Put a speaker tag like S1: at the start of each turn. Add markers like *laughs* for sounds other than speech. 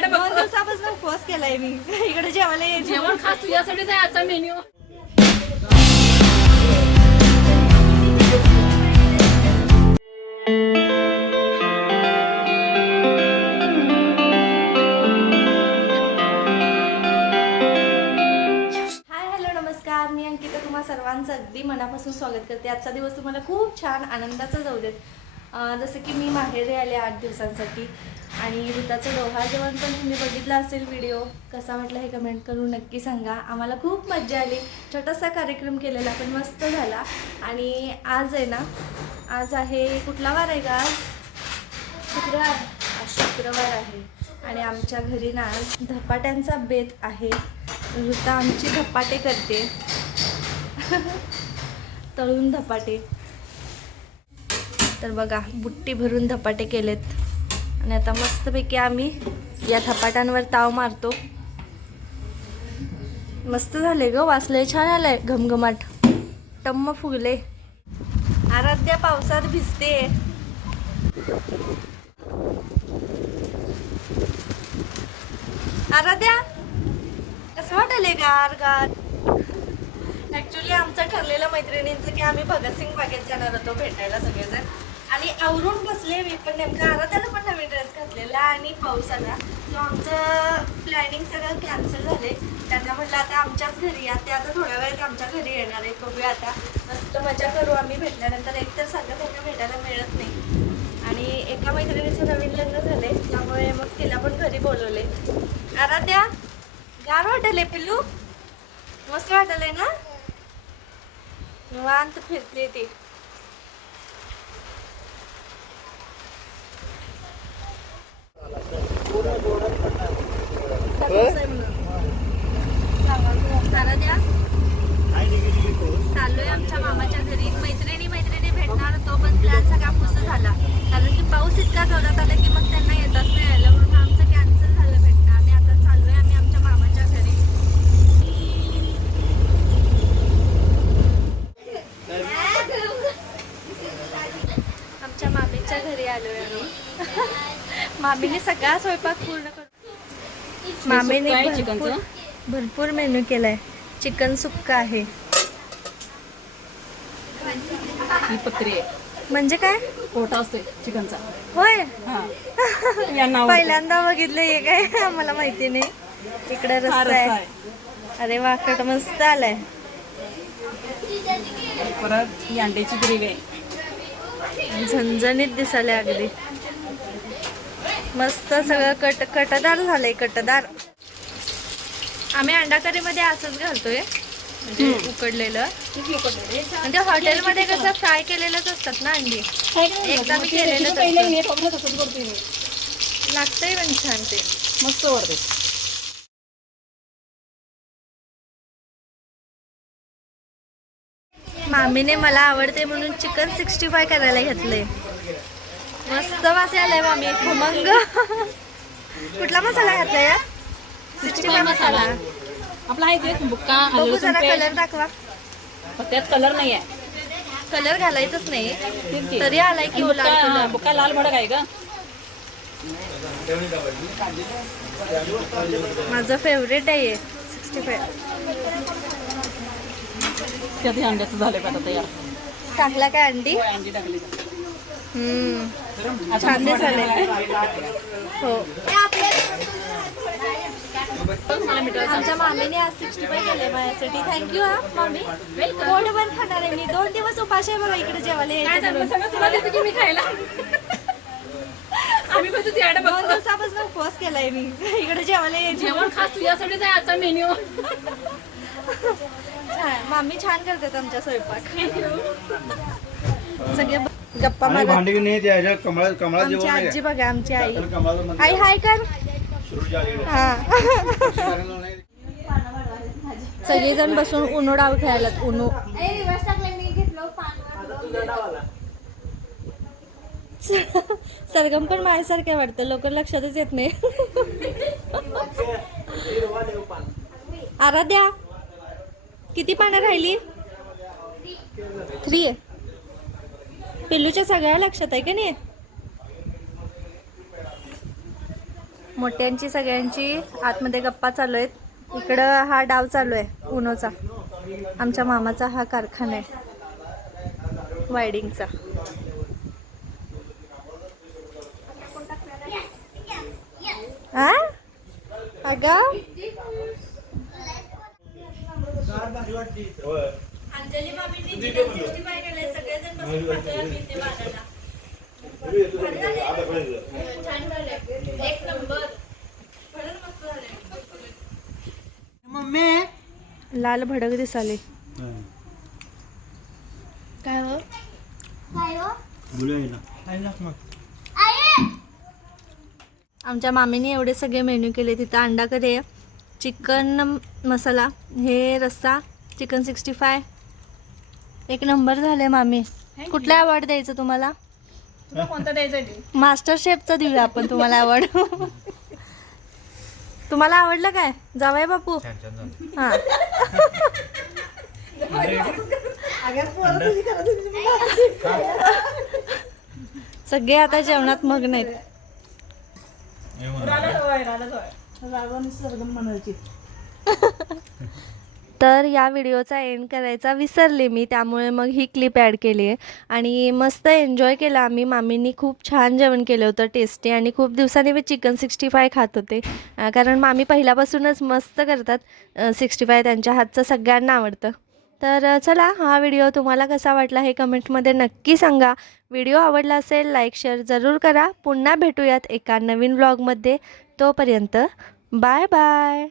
S1: तुझ्याकडे
S2: दोन दिवसापासून उपवास केलाय मी. इकडे जेवायला यायचं.
S1: जेवण खास तुझ्यासाठीच आहे आजचा मेन्यू
S2: हाय हॅलो नमस्कार. मी अंकिता तुम्हा सर्वांचं अगदी मनापासून स्वागत करते. आजचा दिवस तुम्हाला खूप छान आनंदाचा जाऊ देत. अं, जसं की मी माहेरी आले आठ दिवसांसाठी. आणि ऋताचं डोहा जेवण पण तुम्ही बघितला असेल व्हिडिओ कसा म्हटलं हे कमेंट करून नक्की सांगा. आम्हाला खूप मज्जा आली. छोटासा कार्यक्रम केलेला पण मस्त झाला. आणि आज आहे ना आज आहे कुठला वार आहे का आज? शुक्रवार. आज शुक्रवार आहे. आणि आमच्या घरी ना आज धपाट्यांचा बेत आहे. ऋता आमची धपाटे करते. तळून धपाटे. तर बघा बुट्टी भरून धपाटे केलेत. आणि आता मस्तपैकी आम्ही या थपाट्यांवर ताव मारतो. मस्त झाले ग वाचले छान आलंय घमघमाट. टम्म फुगले. आराध्या पावसात भिजते. आराध्या कसं वाटले गार गार? ऍक्च्युली आमचं ठरलेलं मैत्रिणींचं की आम्ही भगतसिंग बागेत जाणार होतो भेटायला सगळेजण. आणि आवरून बसले मी पण नेमकं आराध्याला पण नवीन ड्रेस घातलेला आणि पाऊस आला सो आमचं प्लॅनिंग सगळं कॅन्सल झाले त्यांना म्हटलं आता आमच्याच घरी या ते आता थोड्या वेळात आमच्या घरी येणार आहे बघूया आता. मस्त मजा करू आम्ही भेटल्यानंतर. एकतर सारखं त्यांना भेटायला मिळत नाही. आणि एका मैत्रिणीचं नवीन लग्न झाले त्यामुळे मग तिला पण घरी बोलवले आराध्या गार वाटले पिल्लू? मस्त वाटलंय ना? निवांत फिरते ती आराध्या चाललोय आमच्या मामाच्या घरी मैत्रिणी मैत्रिणी भेटणार तो पण प्लॅन सगळा पुस्त झाला कारण की पाऊस इतका जोरात आला की मग त्यांना येतच नाही आलं म्हणून आमचं कॅन्सल झालं भेटणं आम्ही आता चाललोय आम्ही आमच्या मामाच्या घरी आमच्या मामीच्या घरी आम्ही. *laughs* मामीने सगळा स्वयंपाक पूर्ण कर मामीने भरपूर
S1: चिकनचं?
S2: भरपूर मेनू केलाय. चिकन सुक्का आहे.
S1: ही पत्री आहे.
S2: म्हणजे काय?
S1: पोटा असतोय चिकनचा.
S2: होय?
S1: हा. *laughs*
S2: पहिल्यांदा बघितलं हे काय? आम्हाला माहिती नाही. इकडे रस्ता आहे. अरे वाकट मस्त आलाय.
S1: परत अंड्याची ग्रेव्ही आहे.
S2: झणझणीत दिसाले अगदी. मस्त सगळं कट कटदार झालंय कटदार. आम्ही अंडा करी मध्ये असंच घालतोय. म्हणजे उकडलेलं. म्हणजे हॉटेलमध्ये कसं फ्राय केलेलंच असतात ना अंडी. एकदा मी
S1: मी.
S2: लागतंय पण छान ते.
S1: मस्त वाटते
S2: मामीने मला आवडते म्हणून चिकन सिक्स्टी फाय करायला घेतलंय. मस्त वास आलाय मामी खमंग. कुठला मसाला घातलाय या सिक्स्टी फाय मसाला.
S1: आपला आहे बुक्का
S2: बघू जरा. कलर दाखवा.
S1: त्यात कलर नाही आहे
S2: कलर घालायचंच नाही. तरी आलाय की लाल कलर
S1: बुक्का लाल भडक आहे का
S2: माझं फेवरेट आहे सिक्स्टी फाय.
S1: त्यात हे अंड्याचं आता तयार.
S2: टाकला काय अंडी?
S1: होय, अंडी टाकली.
S2: हम्म.
S1: आता
S2: छान. हो.
S1: मला मिठाचं
S2: आमच्या मामीने आज सिक्स्टी फाय केलंय माझ्यासाठी थँक्यू हा मामी. पोटभर खाणार आहे मी. दोन दिवस उपाशी आहे बघा इकडे जेवायला
S1: काय
S2: यायचं
S1: झालं?
S2: म्हणून.
S1: सगळं तुला देतो की मी खायला? आम्ही पण तुझ्याकडे
S2: दोन
S1: बघतो
S2: दिवसापासून उपवास केलाय मी. इकडे जेवायला यायचं
S1: जेवण खास तुझ्यासाठीच आहे आजचा मेन्यू. *laughs*
S2: छान मामी छान करतात आमच्या स्वयंपाक. *laughs* सगळे गप्पा
S3: आणि
S2: मारत.
S3: भांडी नाही ते ह्याच्या कमळा कमळा
S2: आमची
S3: जेवण
S2: आजी
S3: काय?
S2: बघा आमची आई.
S3: कमळाचं मंदिर
S2: आई हाय कर. हा.
S3: नाही. *laughs*
S2: सगळेजण बसून उनो डाव खेळायलात उनो *laughs* सरगम पण माझ्यासारखे वाटतं लोक लक्षातच येत नाही. आराध्या. किती पानं राहिली? थ्री पिल्लूच्या सगळ्या लक्षात आहे का नाही? मोठ्यांची सगळ्यांची आतमध्ये गप्पा चालू आहेत. इकडं हा डाव चालू आहे उनोचा. आमच्या मामाचा हा कारखाना आहे. वायडिंगचा आ? अगं? अंजली मामींनी चिकन सिक्स्टी फाय केलंय सगळेजण बसून खातोय मी ते बाजारला.
S3: तुम्ही येतो सगळे. आता पण येतो.
S2: छान झालंय. एक नंबर. खरंच मस्त झालंय. लाल भडक दिसाले.
S3: हं.
S2: काय हो?
S3: ना.
S2: आमच्या मामीने एवढे सगळे मेन्यू केले तिथं अंडा करी चिकन मसाला हे रस्सा चिकन सिक्स्टी फाय. एक नंबर झाले मामी. कुठला अवॉर्ड द्यायचं तुम्हाला?
S1: तुला कोणतं द्यायचं ते?
S2: मास्टर शेफचा देऊया आपण तुम्हाला अवॉर्ड तुम्हाला आवडलं काय? जावाय बापू? हा. सगळे आता जेवणात मग्न आहेत.
S1: राहिला होय राहिला होय *laughs*
S2: तर या व्हिडिओचा एंड करायचा विसरले मी त्यामुळे मग ही क्लिप ॲड केली आहे. आणि मस्त एन्जॉय केला आम्ही. मामींनी खूप छान जेवण केलं होतं टेस्टी आणि खूप दिवसांनी मी चिकन सिक्स्टी फाय खात होते. कारण मामी पहिल्यापासूनच मस्त करतात. सिक्स्टी फाय त्यांच्या हातचं सगळ्यांना आवडतं. तर चला हा व्हिडिओ तुम्हाला कसा वाटला हे कमेंटमध्ये नक्की सांगा. व्हिडिओ आवडला असेल लाईक शेअर जरूर करा. पुन्हा भेटूयात एका नवीन ब्लॉगमध्ये. तोपर्यंत बाय बाय.